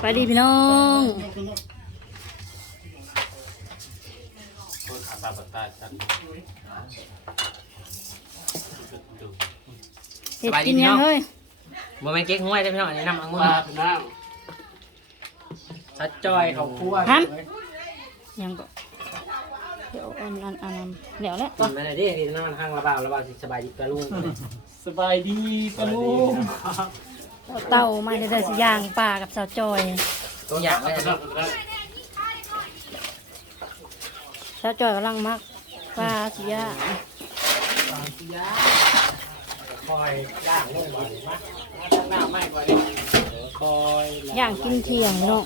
ไปดีพี่น้องคนขาตาบัตตาจันเห็ดกินยังเฮ้ยบ่แม่นเก๊กห้วยได้อพี่น้องอันนี้น้ำอังุ่นปลาเป็นน้ชัดจอยเขาคั่วยังก็เดี๋ยวอันอันอันอันเดี๋ยวแหละกินมาหน่อยดินี่น้ำมันห้างระบาดระบาดสิสบายดีปลาลุงำสบายดีปลาลูก เอาเต้ามาจะได้สิย่างปลากับสาวจอยตัวอย่างก็จะครัเนาะบครับสาวจอยกำลังมักปลาสิย่างคอยย่างลงก่อนมาตั้งหน้าไม่ก่อนดิคอยย่างกินเที่ยงพี่น้อง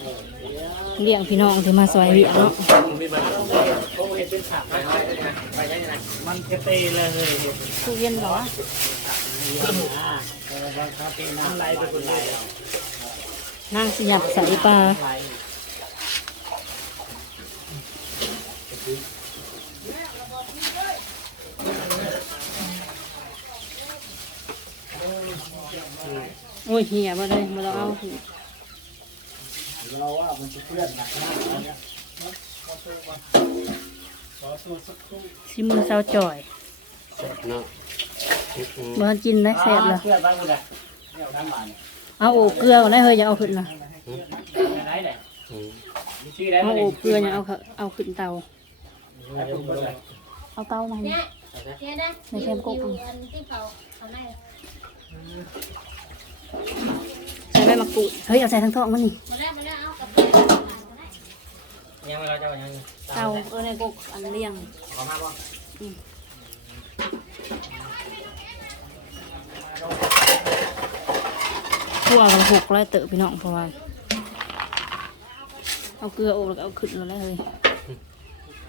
เลี้ยงพี่น้องที่มาซอยเวียเนาะมีมันโอ้เห็ดเป็นผักไปได้นะไปได้นะมันกระเตเลยเฮ้ยตู้เย็นเหรอ อ่าเออบางครั้งเป็นน้ำไหลไปคนไหลนางสิหยับใส่ปลาไหลโอ้ยเหี่ยมาเลยมาเราเอาเราว่ามันจะเพื่อนหนักมากตอนเนี้ยชิมือสาวจอย เนาะบ่ทันกินนะแซ่บเลยเพื่อนบ้างกูได้เนี่ยน้ำมันเอาโอบเกลือก่อนได้เฮ้ยอย่าเอาขึ้นนะไหนไหนมีชื่อได้ไหมเอาโอบเกลืออย่าเอาเข้าเอาขึ้นเตาให้ผมเลยเอาเตามาให้เนี่ยเนี่ยนะในเข้มกุ๊กอยู่อันที่เขาเขาในใส่ใบมะกรูดเฮ้ยเอาใส่ทั้งท้องมันนี่มาแล้วมาแล้วเอากับไปเอาไปได้ยังไม่เราจะยังเตาเออในกุกอันเลี้ยง ขอมาบ่ คั่วกันหกร้อยเตอะพี่น้องเพราะว่าเอาเกลือโอบแล้วก็เอาขึ้นแล้วเลย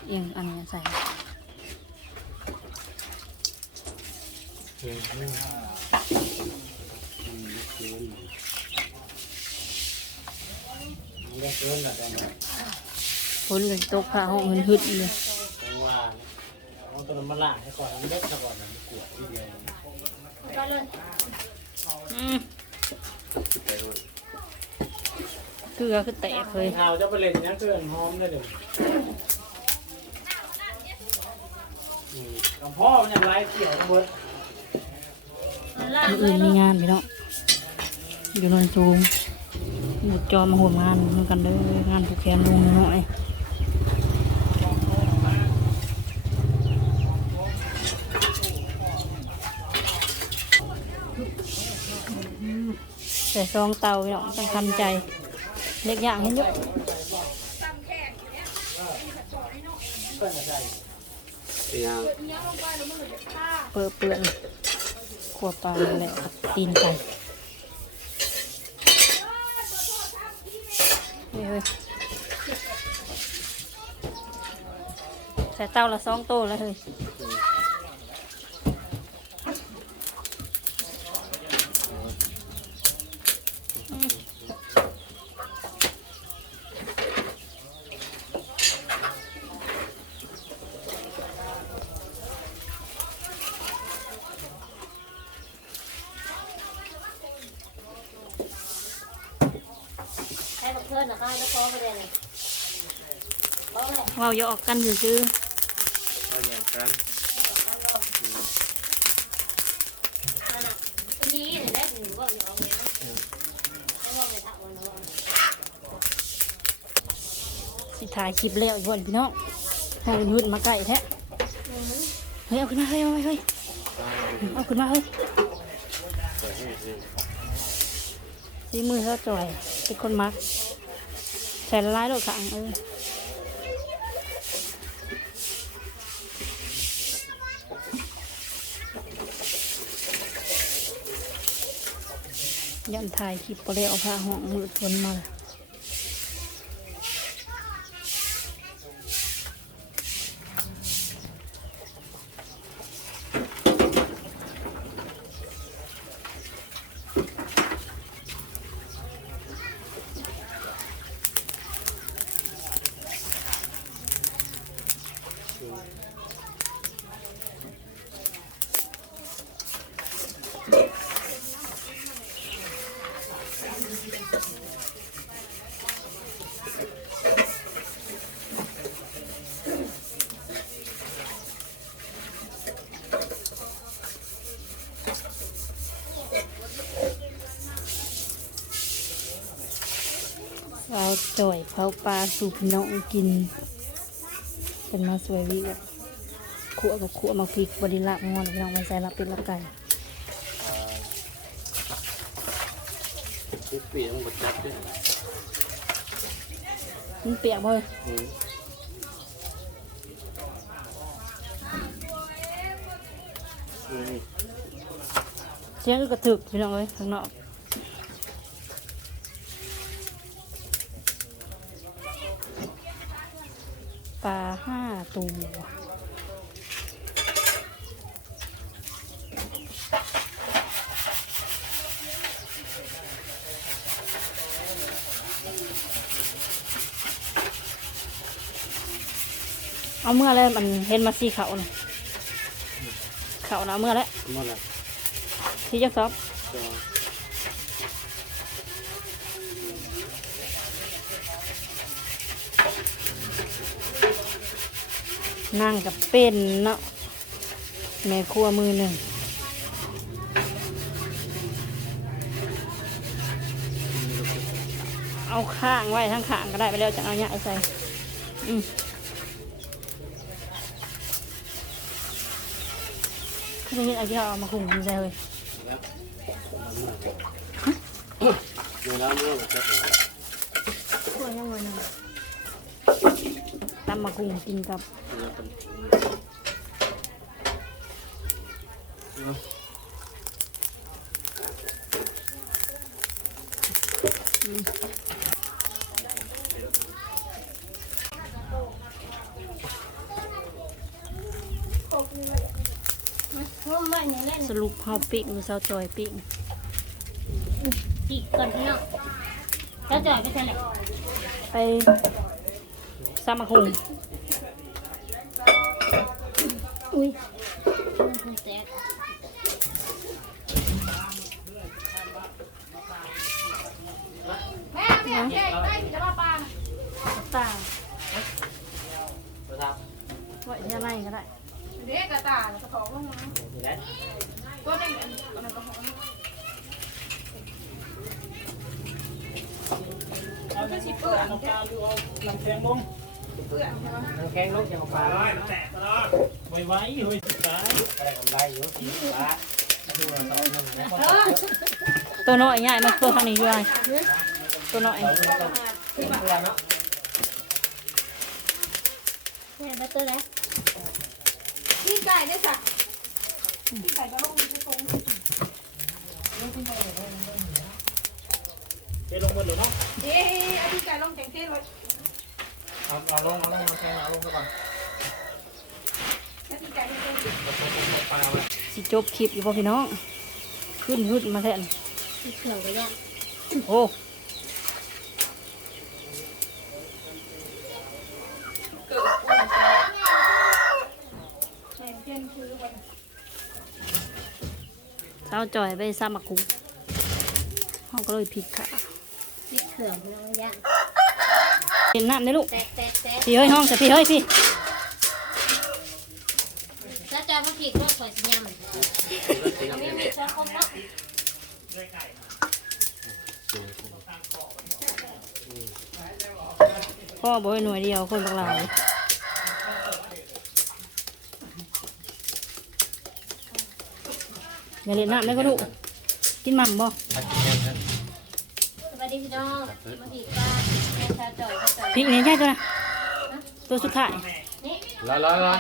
เอียงอันนี้ใส่เรียกเกินละตกันตกผ้าห้องเงินหึดเลยจังว่าเอาตัวน้ำมันล่างให้ก่อนมันเล็กซะก่อนมันกวทีเดียว เลยอืมเกลือคือแตกเลยข่าวจะไปเล่นยังเกินหอมได้เดี๋ยวกับพ่อมันยังไล่เกี่ยวทั้งหมดมันล่างมื้อเลอื่นยมีลูกงานพี่น้องอยู่นนจูงหยุดจอมาห่วงงานเหมือนกันเด้องานผูกแขนลุงน้อย ใส่ซองเตาพี่น้องต้องทำใจเล็กอย่างเห็นเยอะเป็นยังเปิดเปลือกขวบปลาแหละตีนไก่เฮ้ยเฮ้ยใส่เตาละสองโตแล้วเฮ้ยอืม ให้บอกเพื่อนนะค่ะแล้วพอไปเลยพอเลยเว้าอย่าออกกันซื่อก็อย่างกันนั่นน่ะคนนี้เนี่ยได้ถึงว่าอยู่เอาเงินให้ว่าไปถักวันนู้นๆสิถ่ายคลิปแล้วอีกวันพี่น้องให้มันยืดมาใกล้แท้เฮ้ยเอาขึ้นมาเฮ้ยเอาไว้เฮ้ยเอาขึ้นมาเฮ้ยสีมือเขาจ่อยเป็นคนมักใส่ละลายโลดขังเออยันถ่ายคลิปไปเลยเอาผ้าห่องมือทนมาเอาจ่อยเผาปลาสู่พี่น้องกินเป็นมาสวยวิแบบขั่วกับขั่วมาพริกบริลาบงอนพี่น้องไว้ใส่รับเป็นรับไก่ทุกปีต้องบดจับด้วยมันเปียกบ่เลยอืมอืมเสียงกระถึกพี่น้องเอ้ยข้างนอกปลาห้า ตัว เอาเมื่อแล้วมันเห็นมาสีเขาน่ะเขาน่ะเอาเมื่อแล้วหมดละที่จะซอบจอ นั่งกับเป็นเนาะแม่ครัวมือหนึ่งเอาข้างไว้ทั้งข้างก็ได้ไปแล้วจะเอาเนี่ยใส่อืมคือนี่เอาที่เราเอามาคุมใส่เลยแล้วเมื่อแล้วเมื่อหมดจับเลยครัวยัง ไงนึงตำมาคุมกินกับแล้วกันเนาะเพราะมันยังเล่นสรุปเฮาปิ้งหรือเซาจอยปิ้งอีกก่อนพี่น้องแล้วจอยไปเท่าไหร่ไป สามาคุมอุ้ยมันแตกตานะครับไว้ที่ไหนก็ได้เด็กกระตายกระถองลงมานี่แหละตัวนึงอันนั้นกระถองเอาไปสิเปื่อนน้ำปลาดูเอาน้ำแข็งลง เปื่อนใช่ไหมน้ำแข็งลงจะเอาปลาไว้แตะตลอดไว้ไว้เฮ้ยสุดท้ายอะไรกำไรอยู่ที่ปลาดูเราต้องนั่งนะเพราะเราตัวน้อยใหญ่มาตัวทางนี้ด้วยตัวน้อยเราต้องเพื่อนเนาะเนี่ยบัตเตอร์แล้วพี่ไก่ได้สักพี่ไก่ก็ลงไปตรงเจ๊ลงบนหรือเนาะเอ๊ะเอาพี่ไก่ลงแข่งเต้นเลย เอาเอาลงเอาลงน้ำแข็งเอาลงไปก่อนแล้วพี่ไก่ได้เต้นเราต้องลงปลาไว้สิจบคลิปอยู่ป่ะพี่น้อง ขึ้นหึดมาแทนอีกเครื่องก็ยังโอ้เกิดแข่งเต้นคือวันเช้าจอยไปสามาคุมห้องก็เลยผิดค่ะอีกเครื่องพี่น้องยัง เห็นน้ำได้ลูกแตกแตกแตกพี่เฮ้ยห้องแต่พี่เฮ้ยพี่แล้วจอยมาผิดรถข่อยสิยำไม่มีช้อนคมเนาะพ่อบอกให้หน่วยเดียวคนบักหลายอย่าเล่นน้ำได้ก็ลูกกินหมั่นบ่ถ้ากิ นแค่นั้นสวัสดีพี่น้องมาผิดป้าแม่ชาจ่อยชาจ่อยพริกนี่ใช่ตัวนะตัวสุดท้ายนี่ร้อยร้อยร้อย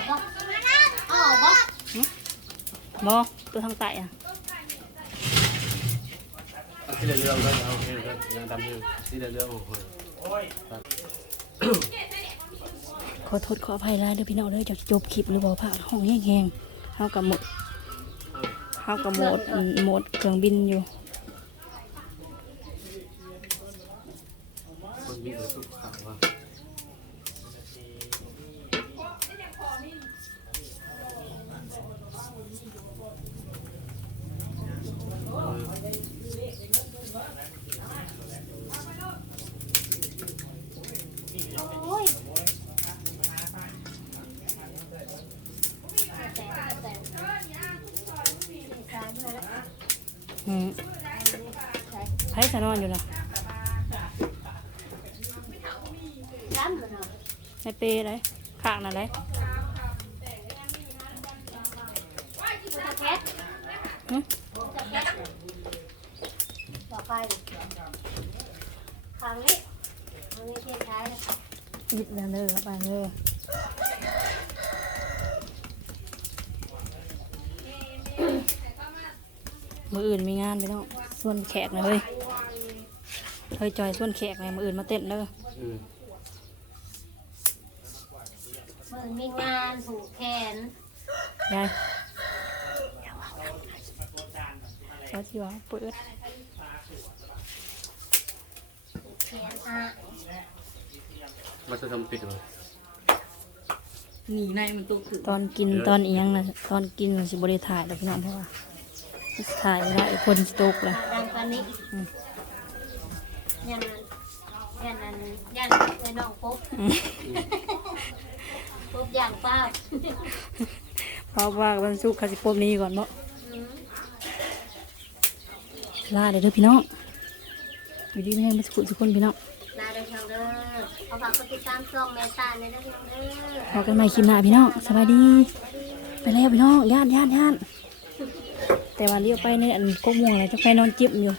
อ๋อบ่บ่ตัวทางใต้อะที่เรือเรือเอาเรือเรือยังดำอยู่ที่เรือเรือโอ้โหขอโทษขออภัยหลายเด้อพี่น้องเด้อจะจบคลิปหรือบ่ผ่าห้องแห้งๆเฮากับหมดเฮากับหมดหมดเครื่องบินอยู่ คน มีแต่ทุกข่าวว่าโอ้ยแตกแตกสายเพื่อนละอืมไผสนอนอยู่ล่ะ ร้ำมันเนาะ ในเปรย์เลยข้างนั่นเลยจะแคทหึจะแคทต่อไปครั้งนี้ครั้งนี้เทียนท้ายนะคะหยิบแล้วเลยไปเลยมืออื่นมีงานไปเนาะส่วนแขกนะเฮ้ย เฮ้ยจอยส่วนแขกไงมืออื่นมาเต้นเด้อ อืมมือมีงานผูกแขนยายว่าสิว่าเปิดผูกแขนอะมาจะทำปิดเลยหนีในมันตุกถึงตอนกินตอนเอียงนะตอนกินมันสิบริถ่ายแล้วพี่น้องเพราะว่าถ่ายไม่ได้คนสตกเลยดังปานนี้ยันนั้นยันนั้นยันไอ้น้องปุ๊บ ปุ๊บอย่างเป้าเพราะว่าวันศุกร์เขาสิปบนี้ก่อนเนาะอืมลาเดี๋ยวเด้อพี่น้องอยู่ดีไม่ให้มาสุขสุขคนพี่น้องลาเด้อเพียงเด้อเอาฝากกดติดตามช่องแม่ตาในเด้อเพียงเด้อพอกันใหม่คลิปหน้าพี่น้องสบายดี ไปแล้วพี่น้องย่านย่านย่านแต่ว่าเลี้ยวไปในอันกกม่วงอะไรจะไปนอนจิบอยู่